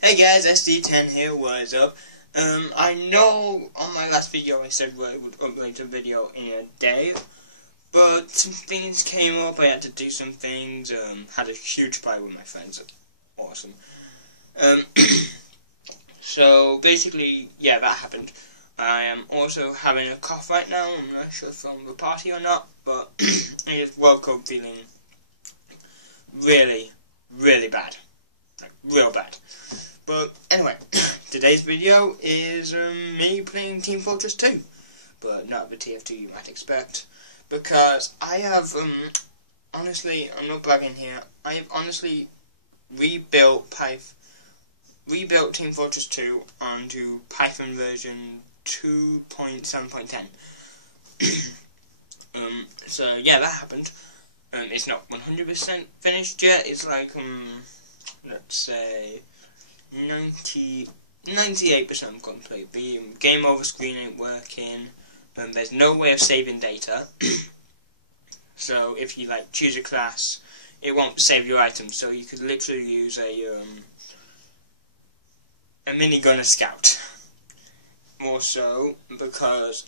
Hey guys, SD10 here, what is up? I know on my last video I said I would upload a video in a day, but some things came up, I had to do some things, had a huge party with my friends, awesome. So basically, yeah, that happened. I am also having a cough right now, I'm not sure from the party or not, but I just woke up feeling really, really bad, like real bad. But anyway, today's video is me playing Team Fortress 2, but not the Tf2 you might expect, because I have, honestly, I'm not bragging here, I have honestly rebuilt Team Fortress 2 onto Python version 2.7.10. So yeah, that happened. It's not 100% finished yet, it's like, let's say 98% complete. The game over screen ain't working. There's no way of saving data. So if you like choose a class, it won't save your items. So you could literally use a minigun, a scout. More so because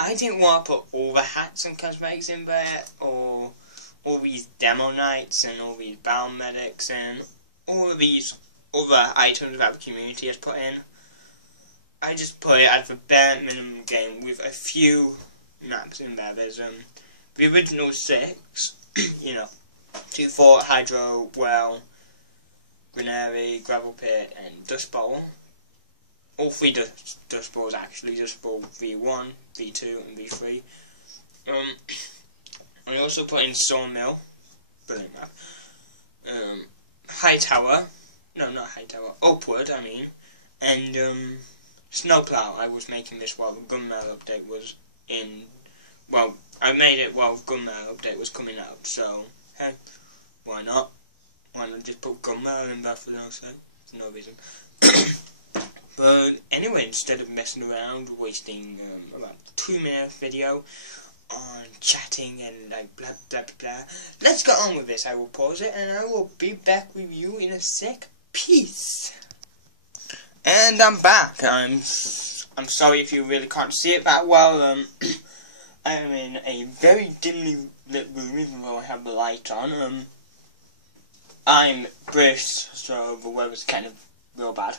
I didn't want to put all the hats and cosmetics in there, or all these demo knights and all these battle medics and all of these other items that the community has put in. I just put it at the bare minimum game with a few maps in there. There's the original 6, you know, 2 Fort, Hydro, Well, Granary, Gravel Pit, and Dust Bowl. All 3 Dust Bowls actually, Dust Bowl V1, V2, and V3. I also put in Sawmill, brilliant map. High Tower, no, not High Tower, Upward, I mean, and Snowplow. I was making this while the Gunmail update was in, well, I made it while Gunmail update was coming out, so, hey, why not? Why not just put Gunmail in there for no sake? For no reason. But anyway, instead of messing around, wasting about 2-minute video on chatting and like blah blah blah, let's get on with this. I will pause it and I will be back with you in a sec. Peace. And I'm back. I'm sorry if you really can't see it that well. I am in a very dimly lit room, even though I have the light on. I'm British, so the weather's kind of real bad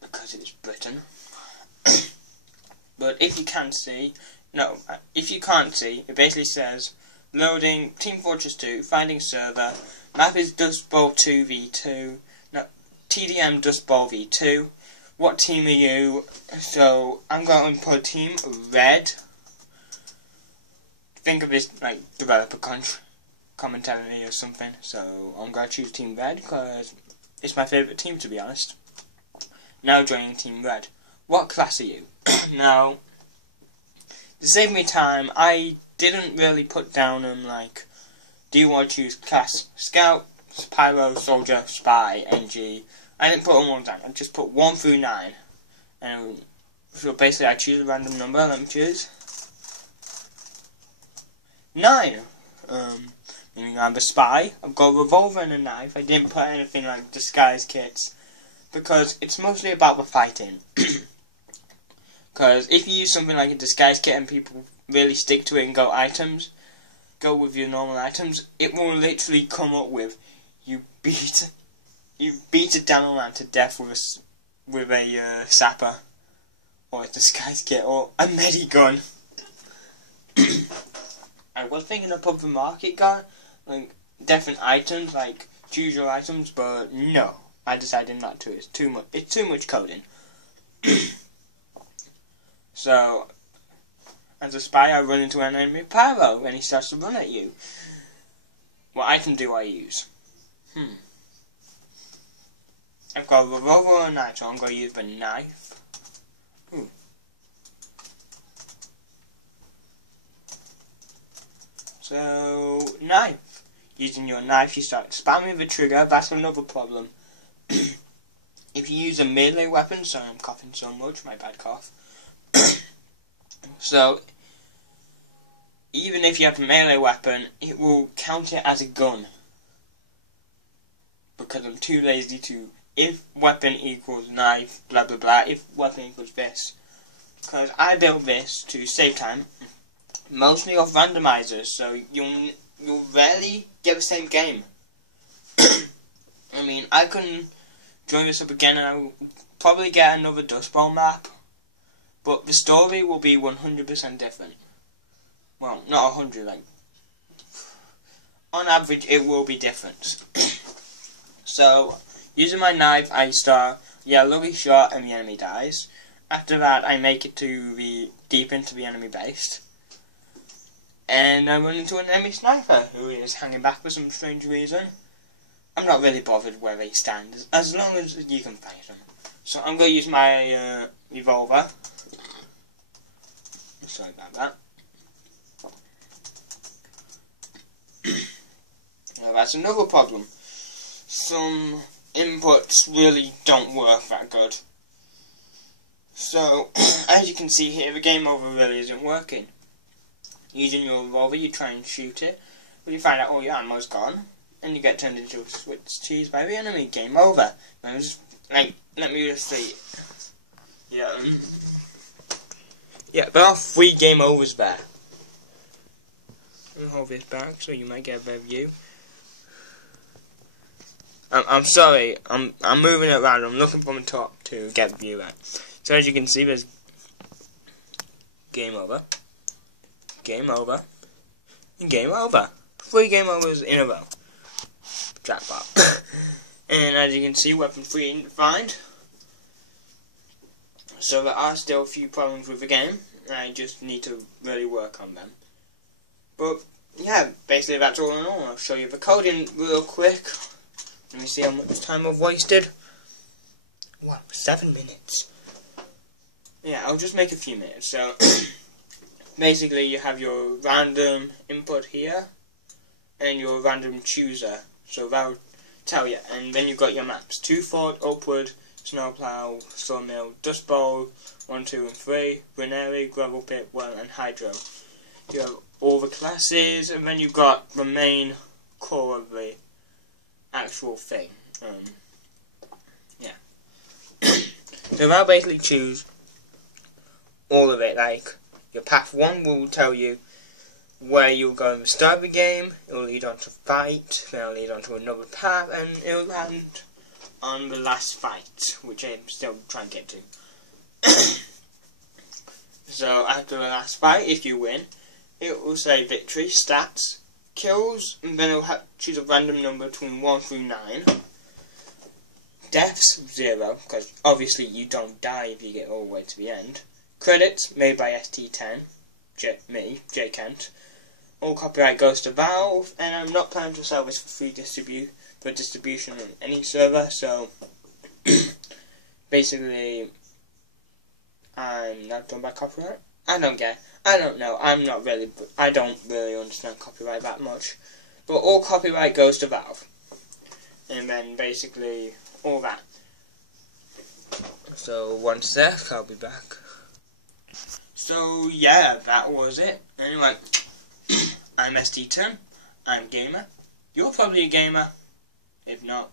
because it's Britain. But if you can see, no, if you can't see, it basically says loading Team Fortress 2, finding server, map is Dust Bowl 2 v2, no, TDM Dust Bowl v2. What team are you? So I'm going to put Team Red. Think of this like developer commentary or something. So I'm going to choose Team Red because it's my favourite team, to be honest. Now joining Team Red. What class are you? Now, to save me time, I didn't really put down like, do you want to choose class Scout, Pyro, Soldier, Spy, NG? I didn't put them all down. I just put 1 through 9. And so basically I choose a random number. Let me choose 9. Meaning I'm a spy. I've got a revolver and a knife. I didn't put anything like disguise kits because it's mostly about the fighting. Because if you use something like a disguise kit and people really stick to it and go with your normal items, it will literally come up with you beat a Danoman to death with a sapper or a disguise kit or a medigun. I was thinking of put the market guard, like different items, like choose your items, but no, I decided not to. It's too much coding. So, as a spy, I run into an enemy Pyro and he starts to run at you. What item do I use? I've got a revolver or a knife, so I'm going to use the knife. Ooh. So, knife. Using your knife, you start spamming the trigger. That's another problem. If you use a melee weapon, sorry I'm coughing so much, my bad cough. So, even if you have a melee weapon, it will count it as a gun. because I'm too lazy to, if weapon equals knife, blah blah blah, if weapon equals this. Because I built this to save time, mostly off randomizers, so you'll rarely get the same game. I mean, I can join this up again and I'll probably get another Dust Bowl map, but the story will be 100% different. Well, not 100, like, on average it will be different. So, using my knife, I start yellowy shot and the enemy dies. After that, I make it to the deep into the enemy base, and I run into an enemy sniper who is hanging back for some strange reason. I'm not really bothered where they stand, as long as you can fight them. So I'm going to use my revolver. Sorry about that. Now that's another problem. Some inputs really don't work that good. So, as you can see here, the game over really isn't working. Using your revolver, you try and shoot it, but you find out all your ammo's gone, and you get turned into a Swiss cheese by the enemy. Game over. And just, like, let me just see. Yeah, there are 3 game overs there. I'll hold this back so you might get a better view. I'm sorry, I'm moving it around. I'm looking from the top to get the view right. So as you can see, there's game over, and game over. 3 game overs in a row. Jackpot. And as you can see, weapon 3 defined. So there are still a few problems with the game. I just need to really work on them. But yeah, basically that's all in all. I'll show you the coding real quick. Let me see how much time I've wasted. Wow, 7 minutes. Yeah, I'll just make a few minutes. So, basically you have your random input here, and your random chooser. So that'll tell you. And then you've got your maps. 2 Fort, Upward, Snowplow, Sawmill, Dust Bowl, 1, 2 and 3, Granary, Gravel Pit, Well and Hydro. You have all the classes, and then you've got the main core of the actual thing. Yeah. So I'll basically choose all of it. Like, your path 1 will tell you where you'll go in the start of the game, it will lead on to fight, then it'll lead on to another path, and it'll land on the last fight, which I'm still trying to get to. So after the last fight, if you win, it will say victory, stats, kills, and then it'll choose a random number between 1 through 9. Deaths, 0, because obviously you don't die if you get all the way to the end. Credits, made by ST10, J Kent. All copyright goes to Valve, and I'm not planning to sell this for free distribution on any server, so basically I'm not done by copyright. I don't care. I don't know. I don't really understand copyright that much. But all copyright goes to Valve. And then basically all that. So 1 sec, I'll be back. So yeah, that was it. Anyway, I'm ST10. I'm a gamer. You're probably a gamer. If not,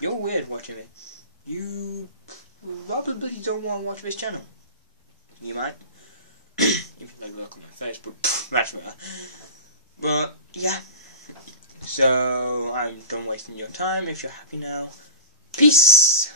you're weird watching it. You probably don't want to watch this channel. You might. If you take a look on my face, but that's me. But yeah. So I'm done wasting your time. If you're happy now, peace.